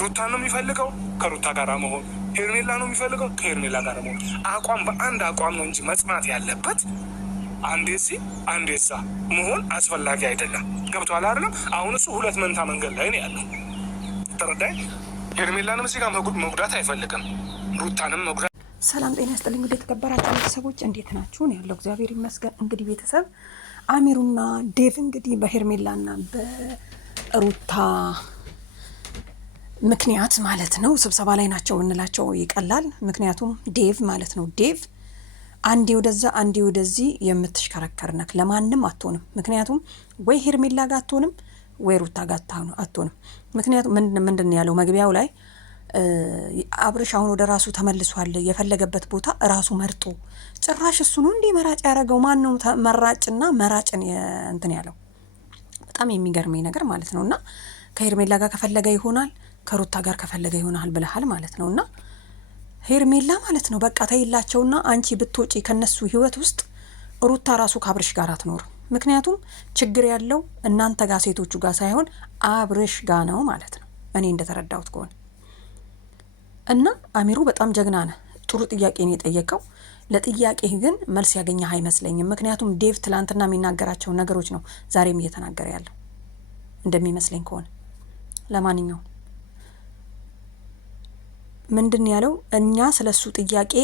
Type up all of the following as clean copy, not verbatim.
ሩታ ነው የሚፈልገው ከሩታ ጋር መሆን፣ ሄርሜላ ነው የሚፈልገው ከሄርሜላ ጋር መሆን። አቋም በአንድ አቋም ነው እንጂ መጽናት ያለበት አንዴ እዚህ አንዴ እዛ መሆን አስፈላጊ አይደለም። ገብቶሃል አይደለም? አሁን እሱ ሁለት መንታ መንገድ ላይ ነው ያለው። ተረዳኝ። ሄርሜላንም እዚህ ጋር መጉዳት አይፈልግም፣ ሩታንም መጉዳት። ሰላም ጤና ይስጥልኝ። ወደ ተከበራችሁ ቤተሰቦች እንዴት ናችሁ? ነው ያለው እግዚአብሔር ይመስገን። እንግዲህ ቤተሰብ አሚሩና ዴቭ እንግዲህ በሄርሜላና በሩታ ምክንያት ማለት ነው ስብሰባ ላይ ናቸው እንላቸው ይቀላል። ምክንያቱም ዴቭ ማለት ነው ዴቭ አንዴ ወደዛ አንዴ ወደዚህ የምትሽከረከር ነክ ለማንም አትሆንም። ምክንያቱም ወይ ሄርሜላ ጋር አትሆንም ወይ ሩታ ጋር አትሆንም። ምክንያቱም ምንድን ያለው መግቢያው ላይ አብርሽ አሁን ወደ ራሱ ተመልሷል። የፈለገበት ቦታ ራሱ መርጦ ጭራሽ እሱ ነው እንዲህ መራጭ ያደረገው። ማን ነው መራጭና መራጭን እንትን ያለው? በጣም የሚገርመኝ ነገር ማለት ነውና ከሄርሜላ ጋር ከፈለገ ይሆናል ከሩታ ጋር ከፈለገ ይሆናል ብለሃል ማለት ነውና ሄርሜላ ማለት ነው በቃ ተይላቸውና አንቺ ብትወጪ ከነሱ ህይወት ውስጥ ሩታ ራሱ ከአብርሽ ጋር አትኖርም። ምክንያቱም ችግር ያለው እናንተ ጋር ሴቶቹ ጋር ሳይሆን አብርሽ ጋር ነው ማለት ነው እኔ እንደተረዳሁት ከሆነ። እና አሚሩ በጣም ጀግና ነህ። ጥሩ ጥያቄ ነው የጠየቀው። ለጥያቄህ ግን መልስ ያገኘህ አይመስለኝም። ምክንያቱም ዴቭ ትላንትና የሚናገራቸው ነገሮች ነው ዛሬም እየተናገረ ያለው እንደሚመስለኝ ከሆነ። ለማንኛውም ምንድን ያለው እኛ ስለሱ ጥያቄ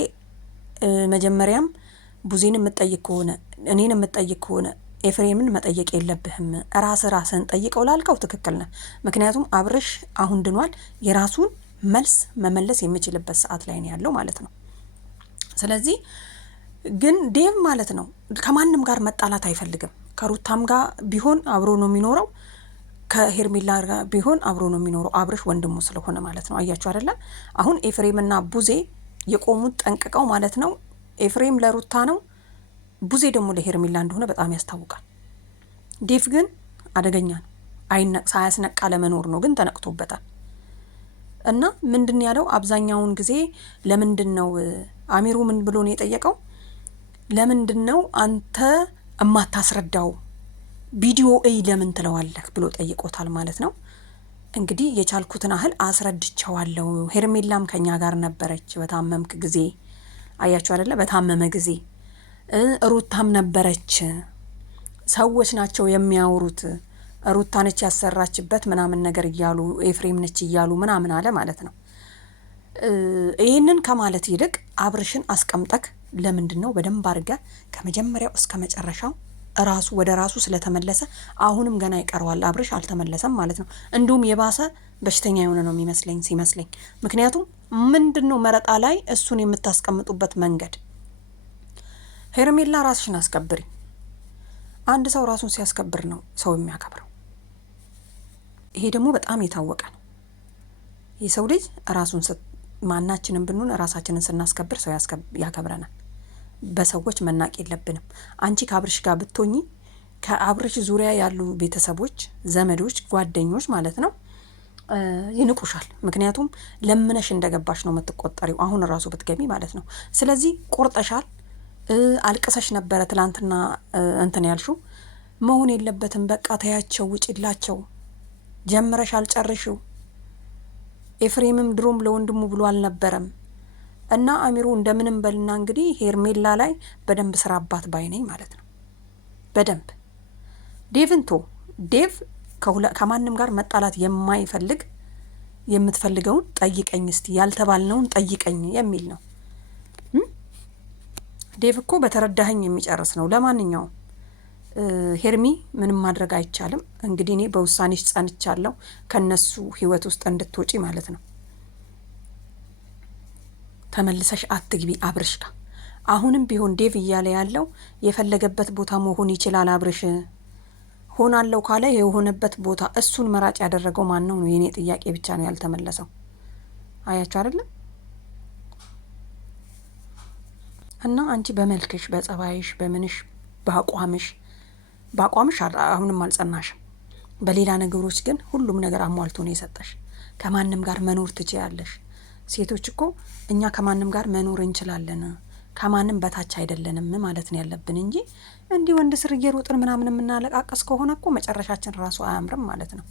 መጀመሪያም ቡዜን የምትጠይቅ ከሆነ እኔን የምትጠይቅ ከሆነ ኤፍሬምን መጠየቅ የለብህም ራስህን ጠይቀው ላልከው ትክክል ነህ። ምክንያቱም አብርሽ አሁን ድኗል። የራሱን መልስ መመለስ የሚችልበት ሰዓት ላይ ነው ያለው ማለት ነው። ስለዚህ ግን ዴቭ ማለት ነው ከማንም ጋር መጣላት አይፈልግም። ከሩታም ጋር ቢሆን አብሮ ነው የሚኖረው፣ ከሄርሜላ ጋር ቢሆን አብሮ ነው የሚኖረው። አብርሽ ወንድሙ ስለሆነ ማለት ነው። አያችሁ አይደለ? አሁን ኤፍሬምና ቡዜ የቆሙት ጠንቅቀው ማለት ነው። ኤፍሬም ለሩታ ነው፣ ቡዜ ደግሞ ለሄርሜላ እንደሆነ በጣም ያስታውቃል። ዴቭ ግን አደገኛ ነው። ሳያስነቃ ለመኖር ነው፣ ግን ተነቅቶበታል። እና ምንድን ያለው አብዛኛውን ጊዜ ለምንድን ነው አሚሩ ምን ብሎ ነው የጠየቀው? ለምንድን ነው አንተ እማታስረዳው ቪዲዮ ለምን ትለዋለህ ብሎ ጠይቆታል ማለት ነው። እንግዲህ የቻልኩትን አህል አስረድቸዋለሁ። ሄርሜላም ከኛ ጋር ነበረች በታመምክ ጊዜ፣ አያችሁ አይደለ? በታመመ ጊዜ ሩታም ነበረች። ሰዎች ናቸው የሚያወሩት። ሩታ ነች ያሰራችበት ምናምን ነገር እያሉ ኤፍሬም ነች እያሉ ምናምን አለ ማለት ነው። ይህንን ከማለት ይልቅ አብርሽን አስቀምጠክ ለምንድን ነው በደንብ አድርገህ ከመጀመሪያው እስከ መጨረሻው ራሱ ወደ ራሱ ስለተመለሰ አሁንም ገና ይቀረዋል። አብርሽ አልተመለሰም ማለት ነው። እንዲሁም የባሰ በሽተኛ የሆነ ነው ሲመስለኝ። ምክንያቱም ምንድነው መረጣ ላይ እሱን የምታስቀምጡበት መንገድ። ሄርሜላ ራስሽን አስከብሪ። አንድ ሰው ራሱን ሲያስከብር ነው ሰው የሚያከብረው። ይሄ ደግሞ በጣም የታወቀ ነው። የሰው ልጅ ራሱን ማናችንም ብንሆን ራሳችንን ስናስከብር ሰው ያከብረናል። በሰዎች መናቅ የለብንም። አንቺ ከአብርሽ ጋር ብትሆኚ ከአብርሽ ዙሪያ ያሉ ቤተሰቦች፣ ዘመዶች፣ ጓደኞች ማለት ነው ይንቁሻል። ምክንያቱም ለምነሽ እንደገባሽ ነው የምትቆጠሪው አሁን ራሱ ብትገቢ ማለት ነው። ስለዚህ ቆርጠሻል። አልቅሰሽ ነበረ ትላንትና እንትን ያልሽው መሆን የለበትም። በቃ ተያቸው፣ ውጪላቸው። ጀምረሽ አልጨርሽው። ኤፍሬምም ድሮም ለወንድሙ ብሎ አልነበረም። እና አሚሩ እንደምንም በልና እንግዲህ ሄርሜላ ላይ በደንብ ስራ አባት ባይነኝ ማለት ነው። በደንብ ዴቭንቶ ዴቭ ከማንም ጋር መጣላት የማይፈልግ የምትፈልገውን ጠይቀኝ እስቲ ያልተባልነውን ጠይቀኝ የሚል ነው። ዴቭ እኮ በተረዳኸኝ የሚጨርስ ነው። ለማንኛውም ሄርሚ ምንም ማድረግ አይቻልም። እንግዲህ እኔ በውሳኔሽ ጸንቻለሁ ከነሱ ህይወት ውስጥ እንድትወጪ ማለት ነው። ተመልሰሽ አትግቢ አብርሽ ጋር። አሁንም ቢሆን ዴቭ እያለ ያለው የፈለገበት ቦታ መሆን ይችላል። አብርሽ ሆናለው ካለ የሆነበት ቦታ እሱን መራጭ ያደረገው ማን ነው? የኔ ጥያቄ ብቻ ነው ያልተመለሰው። አያችሁ አይደለም? እና አንቺ በመልክሽ፣ በጸባይሽ፣ በምንሽ፣ በአቋምሽ አሁንም አልጸናሽም። በሌላ ነገሮች ግን ሁሉም ነገር አሟልቶ ነው የሰጠሽ። ከማንም ጋር መኖር ትችያለሽ። ሴቶች እኮ እኛ ከማንም ጋር መኖር እንችላለን፣ ከማንም በታች አይደለንም ማለት ነው ያለብን እንጂ እንዲህ ወንድ ስር እየሮጥን ምናምን የምናለቃቀስ ከሆነ እኮ መጨረሻችን ራሱ አያምርም ማለት ነው።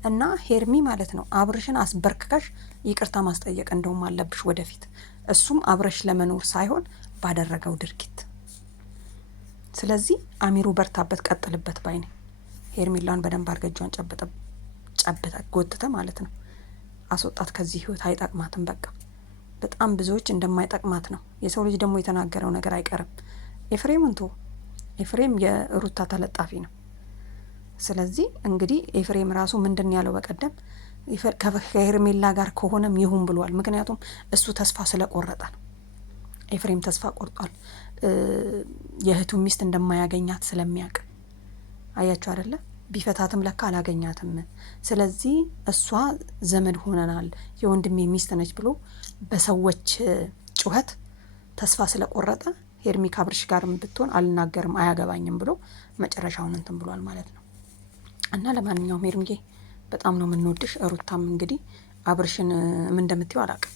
እና ሄርሚ ማለት ነው አብርሽን አስበርክከሽ ይቅርታ ማስጠየቅ እንደውም አለብሽ ወደፊት፣ እሱም አብረሽ ለመኖር ሳይሆን ባደረገው ድርጊት። ስለዚህ አሚሩ በርታበት፣ ቀጥልበት ባይ ነኝ። ሄርሜላን በደንብ አርገጇን ጨብጠ ጎትተ ማለት ነው አስወጣት ከዚህ ህይወት፣ አይጠቅማትም። በቃ በጣም ብዙዎች እንደማይጠቅማት ነው። የሰው ልጅ ደግሞ የተናገረው ነገር አይቀርም። ኤፍሬምን ቶ ኤፍሬም የሩታ ተለጣፊ ነው። ስለዚህ እንግዲህ ኤፍሬም ራሱ ምንድን ያለው በቀደም ከሄርሜላ ጋር ከሆነም ይሁን ብሏል። ምክንያቱም እሱ ተስፋ ስለቆረጠ ነው። ኤፍሬም ተስፋ ቆርጧል። የእህቱ ሚስት እንደማያገኛት ስለሚያውቅ አያችሁ አይደለ? ቢፈታትም ለካ አላገኛትም። ስለዚህ እሷ ዘመድ ሆነናል የወንድሜ ሚስት ነች ብሎ በሰዎች ጩኸት ተስፋ ስለቆረጠ ሄርሚ ከአብርሽ ጋርም ብትሆን አልናገርም አያገባኝም ብሎ መጨረሻውን እንትን ብሏል ማለት ነው። እና ለማንኛውም ሄርሚዬ በጣም ነው የምንወድሽ። ሩታም እንግዲህ አብርሽን ምን እንደምትይው አላውቅም።